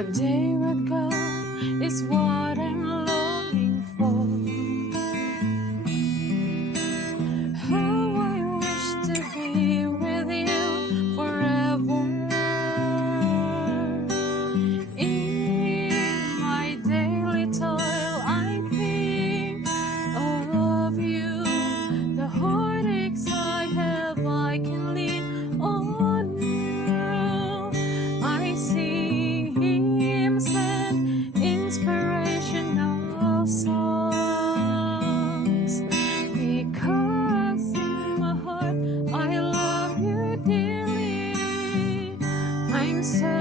A day with God is what I'm longing for. How I wish to be with you forevermore. In my daily toil, I think of you. The heartaches I have, I can lean on you. I sing hymns and inspirational songs because in my heart I love you dearly. I'm so